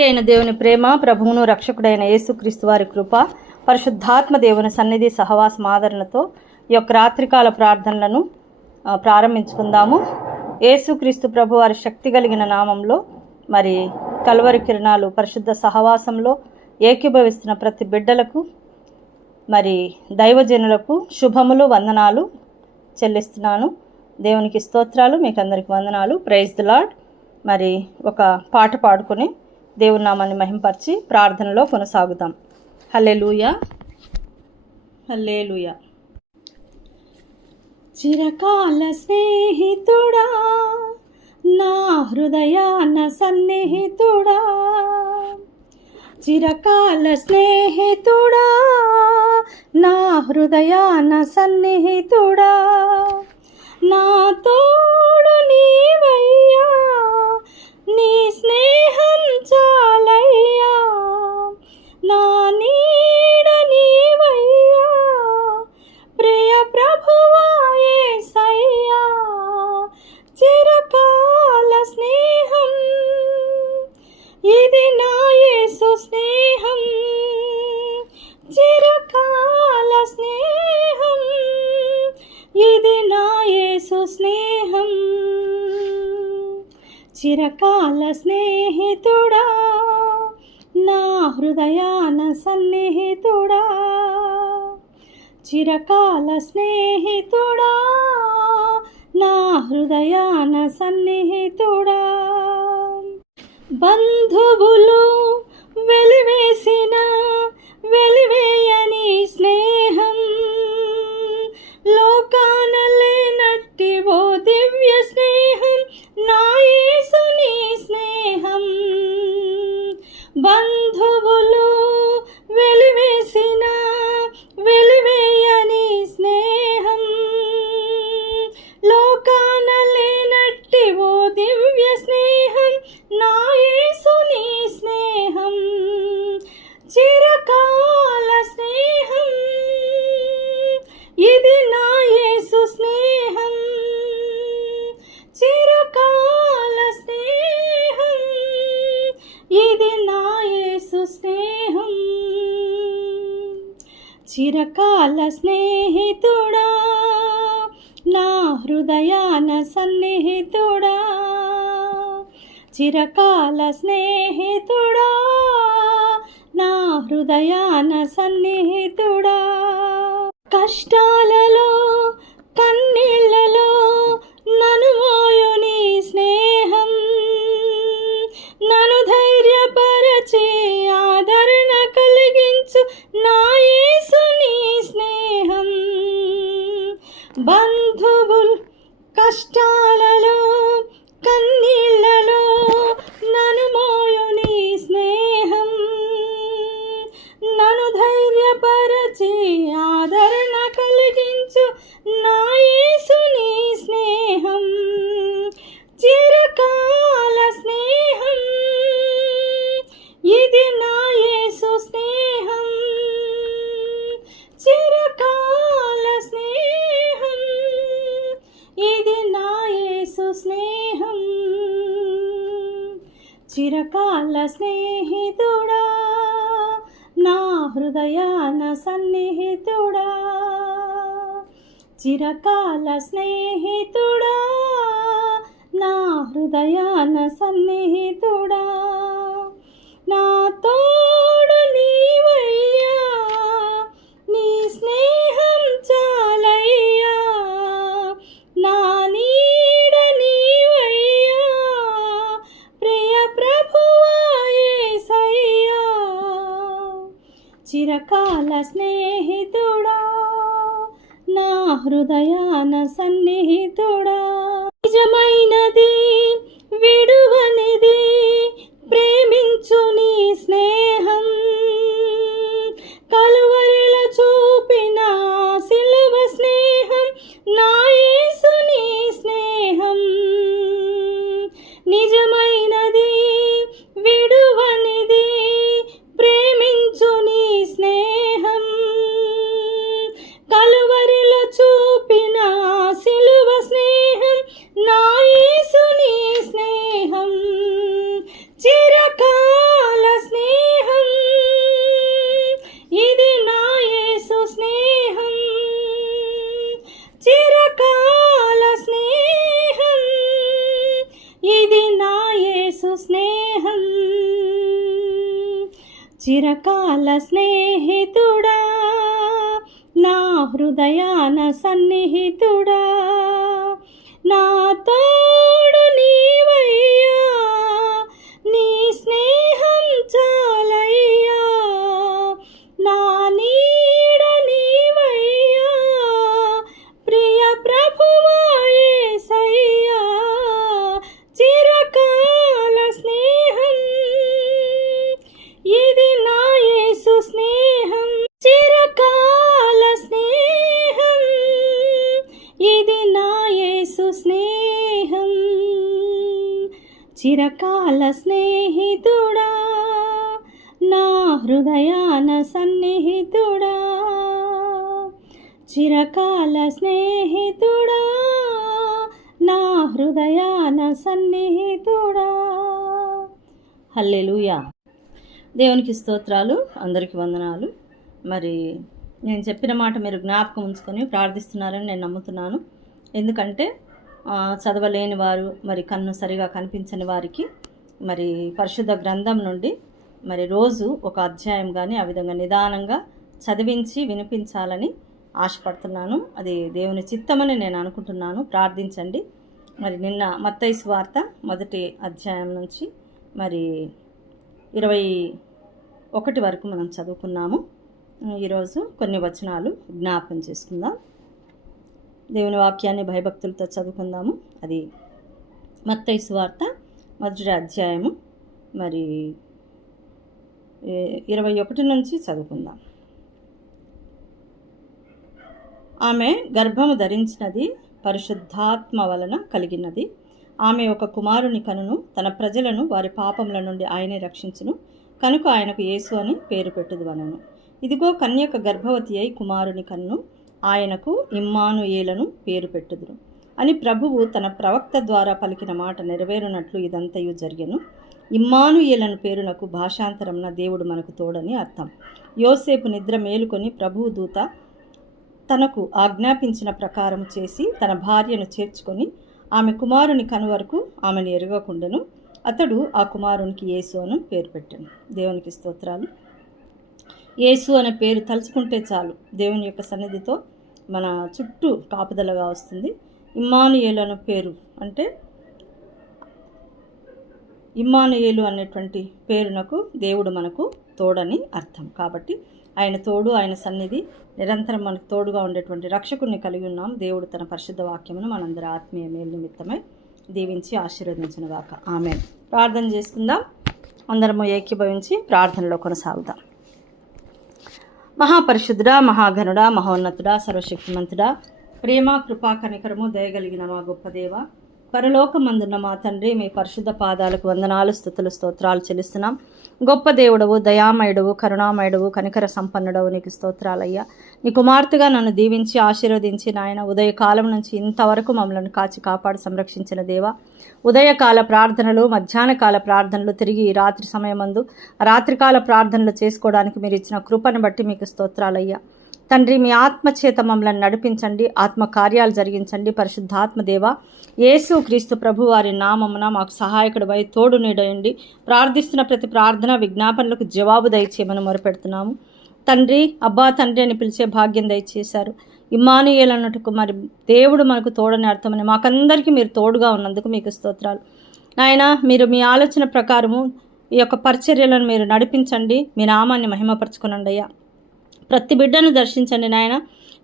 అయిన దేవుని ప్రేమ ప్రభువును రక్షకుడైన యేసుక్రీస్తు వారి కృప పరిశుద్ధాత్మ దేవుని సన్నిధి సహవాసం ఆదరణతో ఈ యొక్క రాత్రికాల ప్రార్థనలను ప్రారంభించుకుందాము. యేసుక్రీస్తు ప్రభు వారి శక్తి కలిగిన నామంలో మరి కలువరి కిరణాలు పరిశుద్ధ సహవాసంలో ఏకీభవిస్తున్న ప్రతి బిడ్డలకు మరి దైవజనులకు శుభములు వందనాలు చెల్లిస్తున్నాను. దేవునికి స్తోత్రాలు మీకు అందరికి వందనాలు. ప్రైజ్ ది లాడ్ మరి ఒక పాట పాడుకొని దేవుని నామాన్ని మహింపరిచి ప్రార్థనలో కొనసాగుతాం. హల్లెలూయా. హల్లెలూయా. చిరకాల స్నేహితుడా నా హృదయాన సన్నిహితుడా. చిరకాల స్నేహితుడా నా హృదయాన సన్నిహితుడా. నా తోడు నీవయ్యా నీ చిరకాల స్నేహితుడా నా హృదయాన సన్నిహితుడా చిరకాల స్నేహితుడా నా హృదయాన సన్నిహితుడా. బంధువులు వెలివేసిన వెలివేయని స్నేహం లోకానలే లేనట్టి ఓ దివ్య స్నేహం చిరకాల స్నేహితుడా నా హృదయాన సన్నిహితుడా. చిరకాల స్నేహితుడా నా హృదయాన సన్నిహితుడా. కష్టాలలో చిరకాల స్నేహితుడా నా హృదయాన సన్నిహితుడా నా తోడు నీవయ్యా నీ స్నేహం చాలయ్యా నా నీడ నీవయ్యా ప్రియ ప్రభువా యేసయ్యా చిరకాల స్నేహితుడా హృదయాన సన్నిహితుడా. నిజమైనది సన్నిహితుడా. నాతో చిరకాల స్నేహితుడా నా హృదయాన సన్నిహితుడా. చిరకాల స్నేహితుడా నా హృదయాన సన్నిహితుడా. హల్లెలూయా. దేవునికి స్తోత్రాలు అందరికీ వందనాలు. మరి నేను చెప్పిన మాట మీరు జ్ఞాపకం ఉంచుకొని ప్రార్థిస్తున్నారని నేను నమ్ముతున్నాను. ఎందుకంటే చదవలేని వారు మరి కన్ను సరిగా కనిపించని వారికి మరి పరిశుద్ధ గ్రంథం నుండి మరి రోజు ఒక అధ్యాయం కానీ ఆ విధంగా నిదానంగా చదివించి వినిపించాలని ఆశపడుతున్నాను. అది దేవుని చిత్తమని నేను అనుకుంటున్నాను. ప్రార్థించండి. మరి నిన్న మత్తయి వార్త మొదటి అధ్యాయం నుంచి మరి ఇరవై ఒకటి వరకు మనం చదువుకున్నాము. ఈరోజు కొన్ని వచనాలు జ్ఞాపం చేసుకుందాం. దేవుని వాక్యాన్ని భయభక్తులతో చదువుకుందాము. అది మత్తయి వార్త మొదటి అధ్యాయము. మరి ఇరవై ఒకటి నుంచి చదువుకుందాం. ఆమె గర్భము ధరించినది పరిశుద్ధాత్మ వలన కలిగినది. ఆమె ఒక కుమారుని కనును తన ప్రజలను వారి పాపముల నుండి ఆయనే రక్షించును. కనుక ఆయనకు యేసు అని పేరు పెట్టుదువనను. ఇదిగో కన్యక గర్భవతి అయి కుమారుని కన్ను ఆయనకు ఇమ్మానుయేలను పేరు పెట్టుదురు. అని ప్రభువు తన ప్రవక్త ద్వారా పలికిన మాట నెరవేరునట్లు ఇదంతయు జరిగెను. ఇమ్మానుయేలను పేరునకు భాషాంతరంన దేవుడు మనకు తోడని అర్థం. యోసేపు నిద్ర మేలుకొని ప్రభువు దూత తనకు ఆజ్ఞాపించిన ప్రకారం చేసి తన భార్యను చేర్చుకొని ఆమె కుమారుని కనువరకు ఆమెను ఎరగకుండెను. అతడు ఆ కుమారునికి యేసు అని పేరు పెట్టాను. దేవునికి స్తోత్రాలు. యేసు అనే పేరు తలుచుకుంటే చాలు. దేవుని యొక్క సన్నిధితో మన చుట్టూ కాపుదలగా వస్తుంది. ఇమ్మానుయేలు అనే పేరు అంటే ఇమ్మానుయేలు అనేటువంటి పేరునకు దేవుడు మనకు తోడని అర్థం. కాబట్టి ఆయన తోడు ఆయన సన్నిధి నిరంతరం మనకు తోడుగా ఉండేటువంటి రక్షకుడిని కలిగి ఉన్నాం. దేవుడు తన పరిశుద్ధ వాక్యమును మనందరి ఆత్మీయ మేలు నిమిత్తమై దీవించి ఆశీర్వదించిన గాక ఆమె ప్రార్థన చేసుకుందాం. అందరము ఏకీభవించి ప్రార్థనలో కొనసాగుదాం. మహాపరిశుద్ధుడా మహాఘనుడా మహోన్నతుడా సర్వశక్తిమంతుడా. ప్రేమ కృపా కనికరము దయగలిగిన మా గొప్ప దేవ. పరలోకమందున్న మా తండ్రి మీ పరిశుద్ధ పాదాలకు వందనాలు స్థుతులు స్తోత్రాలు చెల్లిస్తున్నాం. గొప్ప దేవుడవు దయామయుడవు కరుణామయుడవు కనికర సంపన్నుడవు. నీకు స్తోత్రాలయ్యా. నీ కుమార్తెగా నన్ను దీవించి ఆశీర్వదించి నాయన ఉదయకాలం నుంచి ఇంతవరకు మమ్మల్ని కాచి కాపాడు సంరక్షించిన దేవ. ఉదయకాల ప్రార్థనలు మధ్యాహ్న కాల ప్రార్థనలు తిరిగి ఈ రాత్రి సమయమందు రాత్రికాల ప్రార్థనలు చేసుకోవడానికి మీరు ఇచ్చిన కృపను బట్టి మీకు స్తోత్రాలయ్యా. తండ్రి మీ ఆత్మ చేత మమ్మల్ని నడిపించండి ఆత్మ కార్యాలు జరిగించండి. పరిశుద్ధాత్మదేవ యేసు క్రీస్తు ప్రభు వారి నామమున మాకు సహాయకుడిపై తోడు నీడయండి. ప్రార్థిస్తున్న ప్రతి ప్రార్థన విజ్ఞాపనలకు జవాబు దయచేయమని మొరపెడుతున్నాము. తండ్రి అబ్బా తండ్రి అని పిలిచే భాగ్యం దయచేశారు. ఇమానుయేల్ అన్నట్టుకు మరి దేవుడు మనకు తోడని అర్థమని మాకందరికీ మీరు తోడుగా ఉన్నందుకు మీకు స్తోత్రాలు. నాయన మీరు మీ ఆలోచన ప్రకారము ఈ యొక్క పరిచర్యలను మీరు నడిపించండి. మీ నామాన్ని మహిమపరచుకునండి అయ్యా. ప్రతి బిడ్డను దర్శించండి నాయన.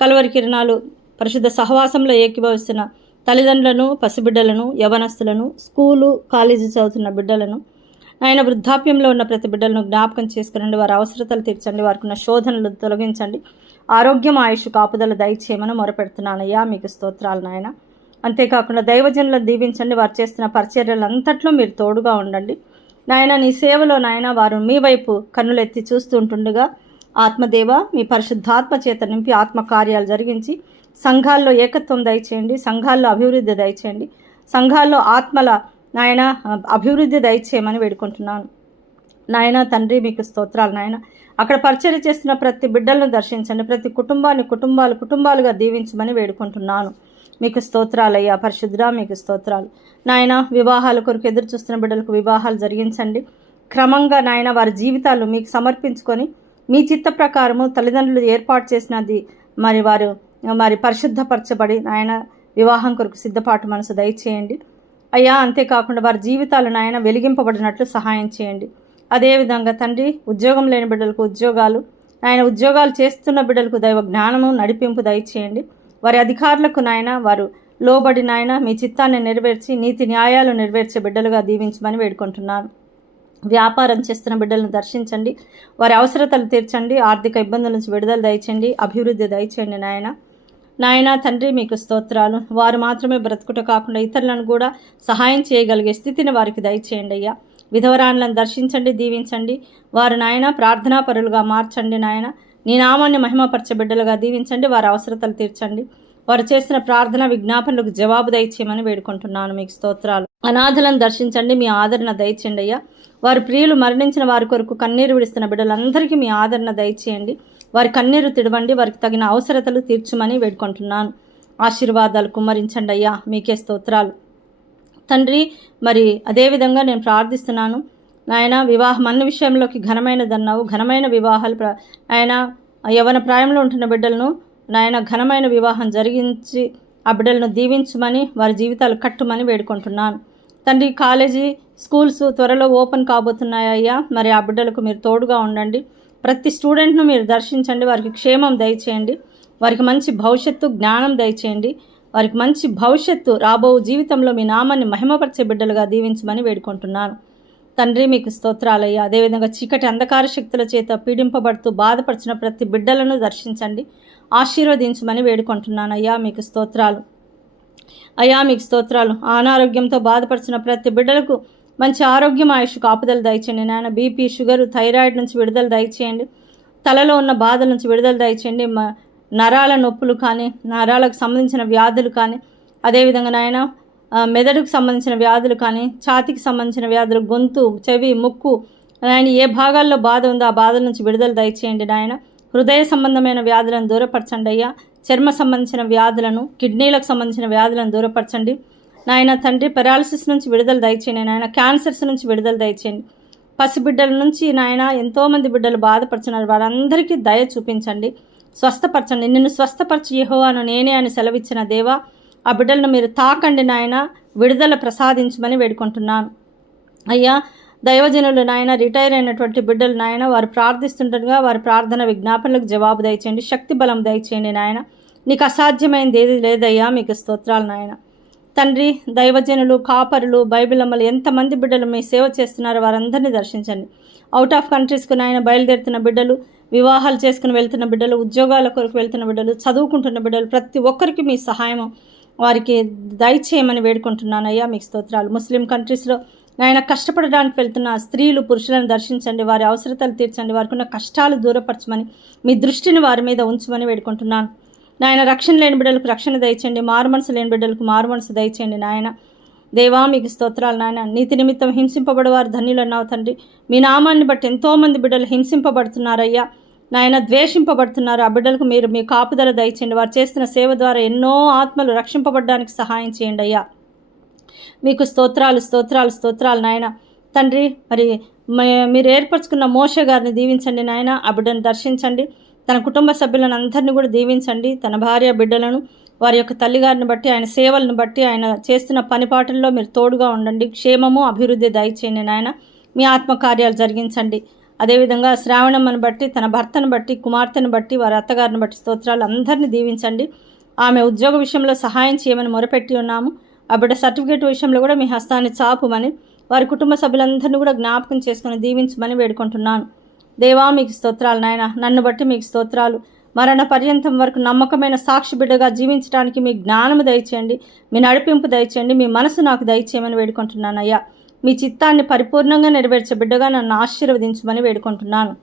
కలవరి కిరణాలు పరిశుద్ధ సహవాసంలో ఏకీభవిస్తున్న తల్లిదండ్రులను పసిబిడ్డలను యవనస్తులను స్కూలు కాలేజీ చదువుతున్న బిడ్డలను ఆయన వృద్ధాప్యంలో ఉన్న ప్రతి బిడ్డలను జ్ఞాపకం చేసుకురండి వారి అవసరతలు తీర్చండి. వారికి ఉన్న శోధనలు తొలగించండి. ఆరోగ్యం ఆయుష్ కాపుదల దయచేయమని మొరపెడుతున్నానయ్యా. మీకు స్తోత్రాలు నాయన. అంతేకాకుండా దైవజనులను దీవించండి. వారు చేస్తున్న పరిచర్యలు అంతట్లో మీరు తోడుగా ఉండండి. నాయన నీ సేవలో నాయన వారు మీ వైపు కన్నులెత్తి చూస్తూ ఉంటుండగా ఆత్మదేవ మీ పరిశుద్ధాత్మ చేత నింపి ఆత్మకార్యాలు జరిగించి సంఘాల్లో ఏకత్వం దయచేయండి సంఘాల్లో అభివృద్ధి దయచేయండి సంఘాల్లో ఆత్మల నాయన అభివృద్ధి దయచేయమని వేడుకుంటున్నాను. నాయన తండ్రి మీకు స్తోత్రాలు నాయన. అక్కడ పరిచర్య చేస్తున్న ప్రతి బిడ్డలను దర్శించండి ప్రతి కుటుంబాన్ని కుటుంబాలు కుటుంబాలుగా దీవించమని వేడుకుంటున్నాను. మీకు స్తోత్రాలయ్యా పరిశుద్ధుడా మీకు స్తోత్రాలు. నాయన వివాహాల కొరకు ఎదురు చూస్తున్న బిడ్డలకు వివాహాలు జరిగించండి. క్రమంగా నాయన వారి జీవితాలు మీకు సమర్పించుకొని మీ చిత్త ప్రకారము తల్లిదండ్రులు ఏర్పాటు చేసినది మరి వారు మరి పరిశుద్ధపరచబడి నాయన వివాహం కొరకు సిద్ధపాటు మనసు దయచేయండి. అయ్యా అంతేకాకుండా వారి జీవితాలు నాయన వెలిగింపబడినట్లు సహాయం చేయండి. అదేవిధంగా తండ్రి ఉద్యోగం లేని బిడ్డలకు ఉద్యోగాలు ఆయన ఉద్యోగాలు చేస్తున్న బిడ్డలకు దైవ జ్ఞానము నడిపింపు దయచేయండి. వారి అధికారులకు నాయన వారు లోబడి నాయన మీ చిత్తాన్ని నెరవేర్చి నీతి న్యాయాలు నెరవేర్చే బిడ్డలుగా దీవించమని వేడుకుంటున్నాను. వ్యాపారం చేస్తున్న బిడ్డలను దర్శించండి. వారి అవసరతలు తీర్చండి. ఆర్థిక ఇబ్బందుల నుంచి విడుదల దయచండి. అభివృద్ధి దయచేయండి నాయన. నాయన తండ్రి మీకు స్తోత్రాలు. వారు మాత్రమే బ్రతుకుట కాకుండా ఇతరులను కూడా సహాయం చేయగలిగే స్థితిని వారికి దయచేయండి అయ్యా. విధవరాణులను దర్శించండి దీవించండి. వారు నాయన ప్రార్థనా పరులుగా మార్చండి నాయన. నీ నామాన్ని మహిమపరచే బిడ్డలుగా దీవించండి. వారి అవసరతలు తీర్చండి. వారు చేసిన ప్రార్థన విజ్ఞాపనలకు జవాబు దయచేయమని వేడుకుంటున్నాను. మీకు స్తోత్రాలు. అనాథలను దర్శించండి మీ ఆదరణ దయచేయండి అయ్యా. వారి ప్రియులు మరణించిన వారి కొరకు కన్నీరు విడిస్తున్న బిడ్డలందరికీ మీ ఆదరణ దయచేయండి. వారి కన్నీరు తిడవండి వారికి తగిన అవసరతలు తీర్చమని వేడుకుంటున్నాను. ఆశీర్వాదాలు కుమ్మరించండి అయ్యా. మీకే స్తోత్రాలు. తండ్రి మరి అదేవిధంగా నేను ప్రార్థిస్తున్నాను. నాయన వివాహం అన్ని విషయంలోకి ఘనమైనదన్నావు. ఘనమైన వివాహాలు ప్ర ఆయన యవన ప్రాయంలో ఉంటున్న బిడ్డలను నాయన ఘనమైన వివాహం జరిగించి ఆ బిడ్డలను దీవించమని వారి జీవితాలు కట్టుమని వేడుకుంటున్నాను. తండ్రి కాలేజీ స్కూల్స్ త్వరలో ఓపెన్ కాబోతున్నాయ్యా మరి ఆ బిడ్డలకు మీరు తోడుగా ఉండండి. ప్రతి స్టూడెంట్ను మీరు దర్శించండి. వారికి క్షేమం దయచేయండి. వారికి మంచి భవిష్యత్తు జ్ఞానం దయచేయండి. వారికి మంచి భవిష్యత్తు రాబో జీవితంలో మీ నామాన్ని మహిమపరిచే బిడ్డలుగా దీవించమని వేడుకుంటున్నాను. తండ్రి మీకు స్తోత్రాలయ్యా. అదేవిధంగా చీకటి అంధకార శక్తుల చేత పీడింపబడుతూ బాధపరిచిన ప్రతి బిడ్డలను దర్శించండి. ఆశీర్వదించమని వేడుకుంటున్నాను. అయ్యా మీకు స్తోత్రాలు. అయ్యా మీకు స్తోత్రాలు. అనారోగ్యంతో బాధపరిచిన ప్రతి బిడ్డలకు మంచి ఆరోగ్యం ఆయుష్ కాపుదల దయచేయండి. నాయన బీపీ షుగర్ థైరాయిడ్ నుంచి విడుదల దయచేయండి. తలలో ఉన్న బాధల నుంచి విడుదల దయచేయండి. మ- నరాల నొప్పులు కానీ నరాలకు సంబంధించిన వ్యాధులు కానీ అదేవిధంగా నాయన మెదడుకు సంబంధించిన వ్యాధులు కానీ ఛాతికి సంబంధించిన వ్యాధులు గొంతు చెవి ముక్కు నాయన ఏ భాగాల్లో బాధ ఉందో ఆ బాధల నుంచి విడుదల దయచేయండి నాయన. హృదయ సంబంధమైన వ్యాధులను దూరపరచండి అయ్యా. చర్మ సంబంధించిన వ్యాధులను కిడ్నీలకు సంబంధించిన వ్యాధులను దూరపరచండి. నాయన తండ్రి పెరాలసిస్ నుంచి విడుదల దయచేయండి. నాయన క్యాన్సర్స్ నుంచి విడుదల దయచేయండి. పసిబిడ్డల నుంచి నాయన ఎంతోమంది బిడ్డలు బాధపడుతున్నారు. వారందరికీ దయ చూపించండి. స్వస్థపరచండి. నిన్ను స్వస్థపరచి యహోవాను నేనే అని సెలవిచ్చిన దేవా ఆ బిడ్డలను మీరు తాకండి నాయన. విడుదల ప్రసాదించమని వేడుకుంటున్నాను. అయ్యా దైవజనులు నాయన రిటైర్ అయినటువంటి బిడ్డలు నాయన వారు ప్రార్థిస్తుండగా వారి ప్రార్థన విజ్ఞాపనలకు జవాబు దయచేయండి శక్తి బలం దయచేయండి నాయన. నీకు అసాధ్యమైనది ఏది లేదయ్యా మీకు స్తోత్రాలు నాయన. తండ్రి దైవజనులు కాపరులు బైబిల్ అమ్మలు ఎంతమంది బిడ్డలు మీ సేవ చేస్తున్నారో వారందరినీ దర్శించండి. అవుట్ ఆఫ్ కంట్రీస్కు నాయన బయలుదేరుతున్న బిడ్డలు వివాహాలు చేసుకుని వెళ్తున్న బిడ్డలు ఉద్యోగాల కొరకు వెళ్తున్న బిడ్డలు చదువుకుంటున్న బిడ్డలు ప్రతి ఒక్కరికి మీ సహాయం వారికి దయచేయమని వేడుకుంటున్నానయ్యా మీకు స్తోత్రాలు. ముస్లిం కంట్రీస్లో నాయన కష్టపడడానికి వెళ్తున్న స్త్రీలు పురుషులను దర్శించండి వారి అవసరతలు తీర్చండి వారికి ఉన్న కష్టాలు దూరపరచమని మీ దృష్టిని వారి మీద ఉంచమని వేడుకుంటున్నాను. నాయన రక్షణ లేని బిడ్డలకు రక్షణ దయచేయండి మారుమనసు లేని బిడ్డలకు మారుమనసు దయచేయండి నాయన. దేవా మీకు స్తోత్రాలు నాయన. నీతి నిమిత్తం హింసింపబడేవారు ధన్యులన్న తండ్రి. మీ నామాన్ని బట్టి ఎంతోమంది బిడ్డలు హింసింపబడుతున్నారయ్యా. నాయన ద్వేషింపబడుతున్నారు. ఆ బిడ్డలకు మీరు మీ కాపుదల దయచేయండి. వారు చేస్తున్న సేవ ద్వారా ఎన్నో ఆత్మలు రక్షింపబడడానికి సహాయం చేయండి అయ్యా. మీకు స్తోత్రాలు స్తోత్రాలు స్తోత్రాలు నాయన. తండ్రి మరి మీరు ఏర్పరచుకున్న మోష గారిని దీవించండి నాయన ఆ బిడ్డను దర్శించండి. తన కుటుంబ సభ్యులను అందరినీ కూడా దీవించండి. తన భార్య బిడ్డలను వారి యొక్క తల్లిగారిని బట్టి ఆయన సేవలను బట్టి ఆయన చేస్తున్న పనిపాటల్లో మీరు తోడుగా ఉండండి. క్షేమము అభివృద్ధి దయచేయండి నాయన. మీ ఆత్మకార్యాలు జరిగించండి. అదేవిధంగా శ్రావణమ్మను బట్టి తన భర్తను బట్టి కుమార్తెను బట్టి వారి అత్తగారిని బట్టి స్తోత్రాలు అందరినీ దీవించండి. ఆమె ఉద్యోగ విషయంలో సహాయం చేయమని మొరపెట్టి ఉన్నాము. ఆ బిడ్డ సర్టిఫికేట్ విషయంలో కూడా మీ హస్తాన్ని చాపుమని వారి కుటుంబ సభ్యులందరినీ కూడా జ్ఞాపకం చేసుకుని దీవించమని వేడుకుంటున్నాను. దేవా మీకు స్తోత్రాలు నాయన. నన్ను బట్టి మీకు స్తోత్రాలు. మరణ పర్యంతం వరకు నమ్మకమైన సాక్షి బిడ్డగా జీవించడానికి మీ జ్ఞానము దయచేయండి. మీ నడిపింపు దయచేయండి. మీ మనసు నాకు దయచేయమని వేడుకుంటున్నాను అయ్యా. మీ చిత్తాన్ని పరిపూర్ణంగా నెరవేర్చే బిడ్డగా నన్ను ఆశీర్వదించమని వేడుకుంటున్నాను.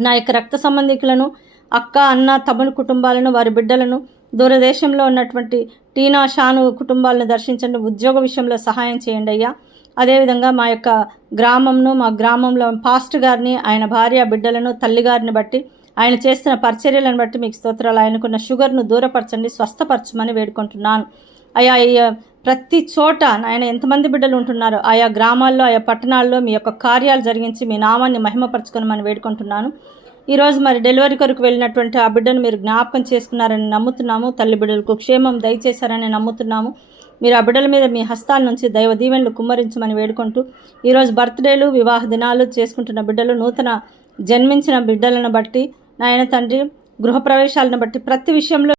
నా యొక్క రక్త సంబంధికులను అక్క అన్న తమ్ముని కుటుంబాలను వారి బిడ్డలను దూరదేశంలో ఉన్నటువంటి టీనా షాను కుటుంబాలను దర్శించండి ఉద్యోగ విషయంలో సహాయం చేయండి అయ్యా. అదేవిధంగా మా యొక్క గ్రామంను మా గ్రామంలో పాస్ట్ గారిని ఆయన భార్య బిడ్డలను తల్లిగారిని బట్టి ఆయన చేస్తున్న పరిచర్యలను బట్టి మీకు స్తోత్రాలు. ఆయనకున్న షుగర్ను దూరపరచండి స్వస్థపరచమని వేడుకుంటున్నాను. అయా ఈ ప్రతి చోట ఆయన ఎంతమంది బిడ్డలు ఉంటున్నారో ఆయా గ్రామాల్లో ఆయా పట్టణాల్లో మీ యొక్క కార్యాలు జరిగించి మీ నామాన్ని మహిమపరచుకొని వేడుకుంటున్నాను. ఈరోజు మరి డెలివరీ కొరకు వెళ్ళినటువంటి ఆ బిడ్డను మీరు జ్ఞాపకం చేసుకున్నారని నమ్ముతున్నాము. తల్లి బిడ్డలకు క్షేమం దయచేశారని నమ్ముతున్నాము. మీరు ఆ బిడ్డల మీద మీ హస్తాల నుంచి దైవ దీవెనలు కుమ్మరించమని వేడుకుంటూ ఈరోజు బర్త్డేలు వివాహ దినాలు చేసుకుంటున్న బిడ్డలు నూతన జన్మించిన బిడ్డలను బట్టి నాయన తండ్రి గృహప్రవేశాలను బట్టి ప్రతి విషయంలో